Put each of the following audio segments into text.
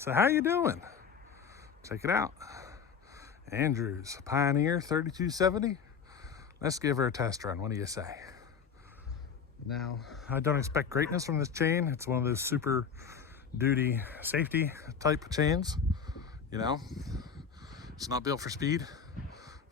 So how you doing? Check it out. Andrews Pioneer 3270. Let's give her a test run. What do you say? Now, I don't expect greatness from this chain. It's one of those super duty safety type of chains. You know, it's not built for speed.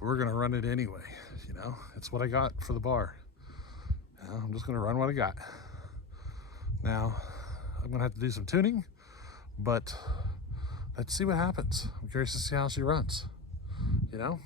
We're gonna run it anyway. You know, it's what I got for the bar. You know, I'm just gonna run what I got. Now, I'm gonna have to do some tuning, but let's see what happens. I'm curious to see how she runs, you know?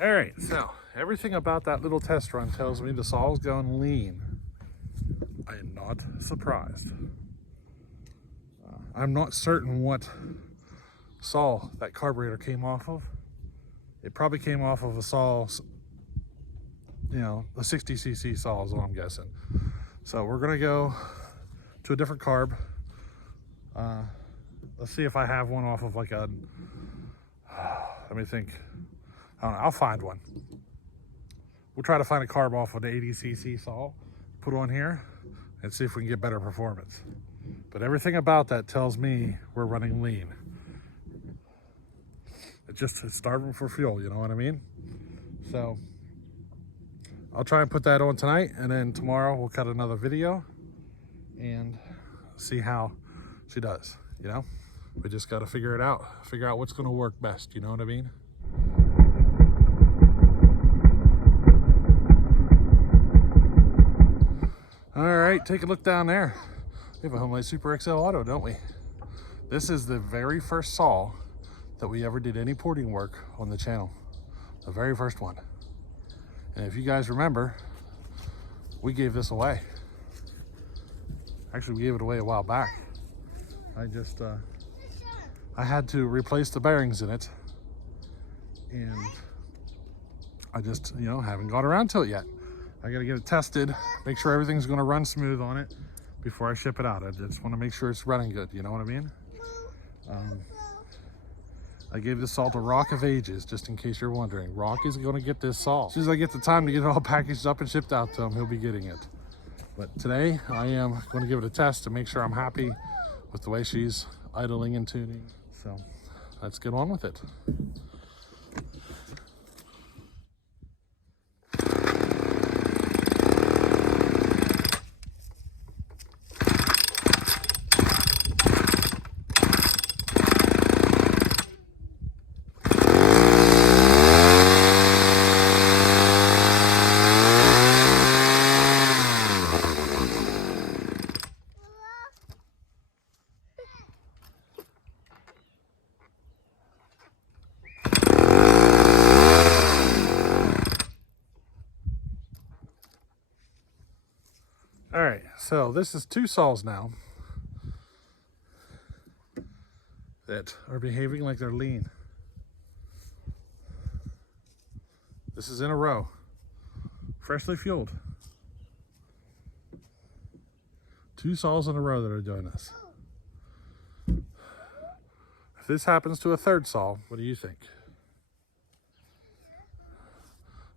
All right, so everything about that little test run tells me the saw's going lean. I am not surprised. I'm not certain what saw that carburetor came off of. It probably came off of a saw, you know, a 60cc saw is what I'm guessing. So we're gonna go to a different carb. Let's see if I have one off of like a, let me think. I don't know, I'll find one. We'll try to find a carb off of the 80cc saw, put on here, and see if we can get better performance. But everything about that tells me we're running lean. It's starving for fuel, you know what I mean? So I'll try and put that on tonight, and then tomorrow we'll cut another video and see how she does, you know? We just gotta figure it out, figure out what's gonna work best, you know what I mean? All right, take a look down there. We have a Homelite Super XL Auto, don't we? This is the very first saw that we ever did any porting work on the channel. The very first one. And if you guys remember, we gave this away. Actually, we gave it away a while back. I had to replace the bearings in it. And I just, you know, haven't got around to it yet. I gotta get it tested, make sure everything's gonna run smooth on it before I ship it out. I just wanna make sure it's running good, you know what I mean? I gave this saw to Rock of Ages, just in case you're wondering. Rock is gonna get this saw. As soon as I get the time to get it all packaged up and shipped out to him, he'll be getting it. But today, I am gonna give it a test to make sure I'm happy with the way she's idling and tuning. So let's get on with it. All right, so this is two saws now that are behaving like they're lean. This is in a row, freshly fueled. Two saws in a row that are doing this. If this happens to a third saw, what do you think?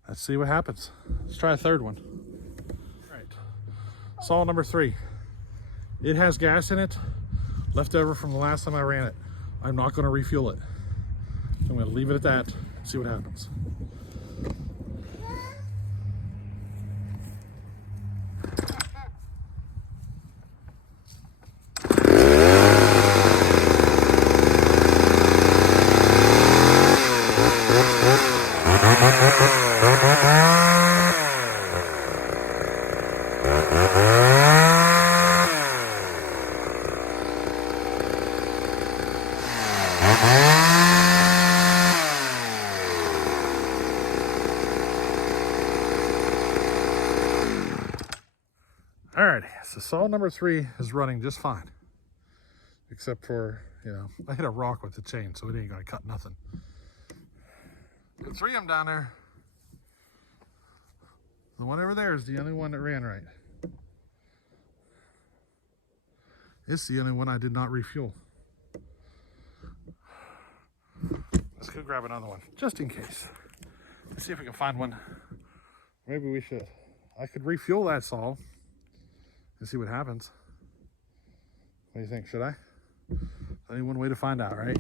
Let's see what happens. Let's try a third one. All right, saw number 3. It has gas in it, left over from the last time I ran it. I'm not gonna refuel it. So I'm gonna leave it at that, see what happens. Alrighty, so saw number 3 is running just fine. Except for, you know, I hit a rock with the chain, so it ain't gonna cut nothing. Got 3 of them down there. The one over there is the only one that ran right. It's the only one I did not refuel. Let's go grab another one, just in case. Let's see if we can find one. Maybe we should. I could refuel that saw and see what happens. What do you think? Should I? Only one way to find out, right?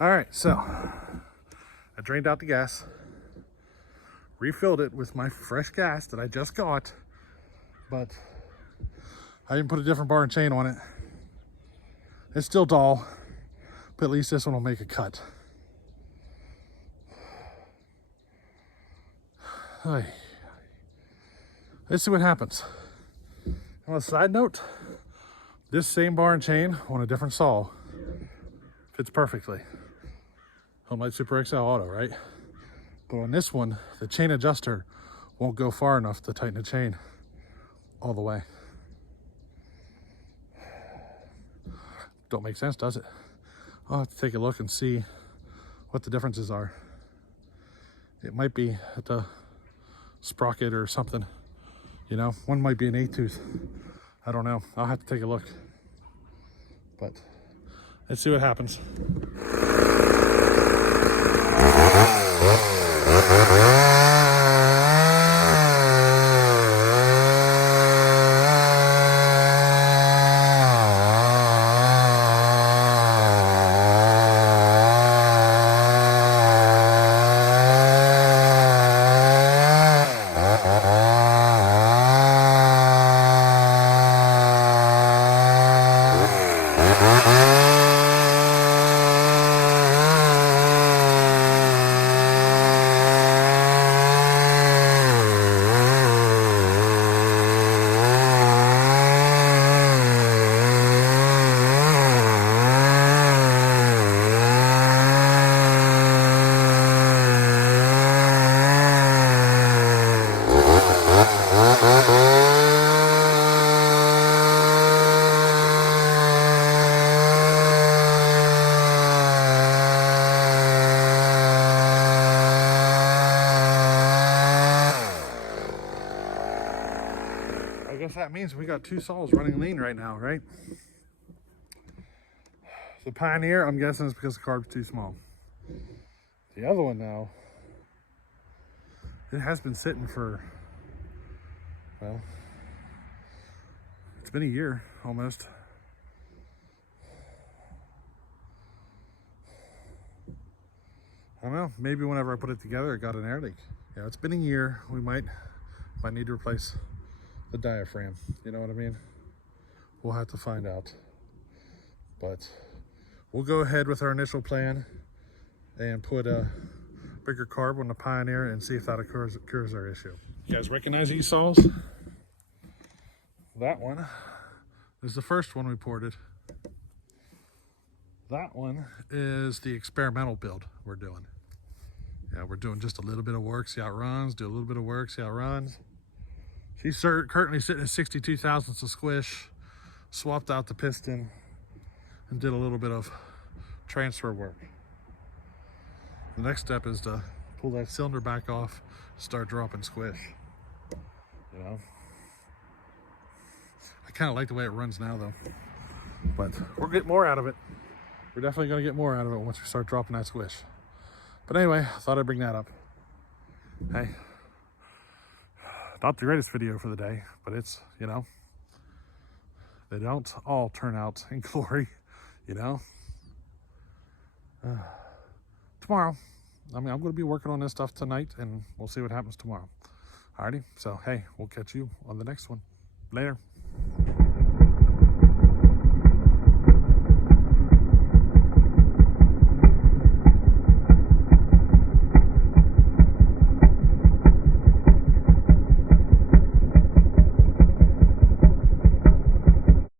All right, so I drained out the gas, refilled it with my fresh gas that I just got, but I didn't put a different bar and chain on it. It's still dull, but at least this one will make a cut. Let's see what happens. On a side note, this same bar and chain on a different saw fits perfectly. Homelite Super XL Auto, right? But on this one, the chain adjuster won't go far enough to tighten the chain all the way. Don't make sense, does it? I'll have to take a look and see what the differences are. It might be at the sprocket or something. You know, one might be an 8-tooth. I don't know. I'll have to take a look. But let's see what happens. I guess that means we got 2 saws running lean right now, right? The Pioneer, I'm guessing, is because the carb's too small. The other one now, it has been sitting for, well, it's been a year almost. I don't know, maybe whenever I put it together, it got an air leak. Yeah, it's been a year. We might need to replace the diaphragm. You know what I mean? We'll have to find out. But we'll go ahead with our initial plan and put a bigger carb on the Pioneer and see if that cures our issue. You guys recognize these saws? That one is the first one we ported. That one is the experimental build we're doing. Yeah, we're doing just a little bit of work, see how it runs, do a little bit of work, see how it runs. She's currently sitting at 62 thousandths of squish, swapped out the piston, and did a little bit of transfer work. The next step is to pull that cylinder back off, start dropping squish. You know? I kind of like the way it runs now though. But we'll get more out of it. We're definitely going to get more out of it once we start dropping that squish. But anyway, I thought I'd bring that up. Hey, not the greatest video for the day, but it's, you know, they don't all turn out in glory, you know. Tomorrow, I'm going to be working on this stuff tonight, and we'll see what happens tomorrow. Alrighty, so hey, we'll catch you on the next one. Later.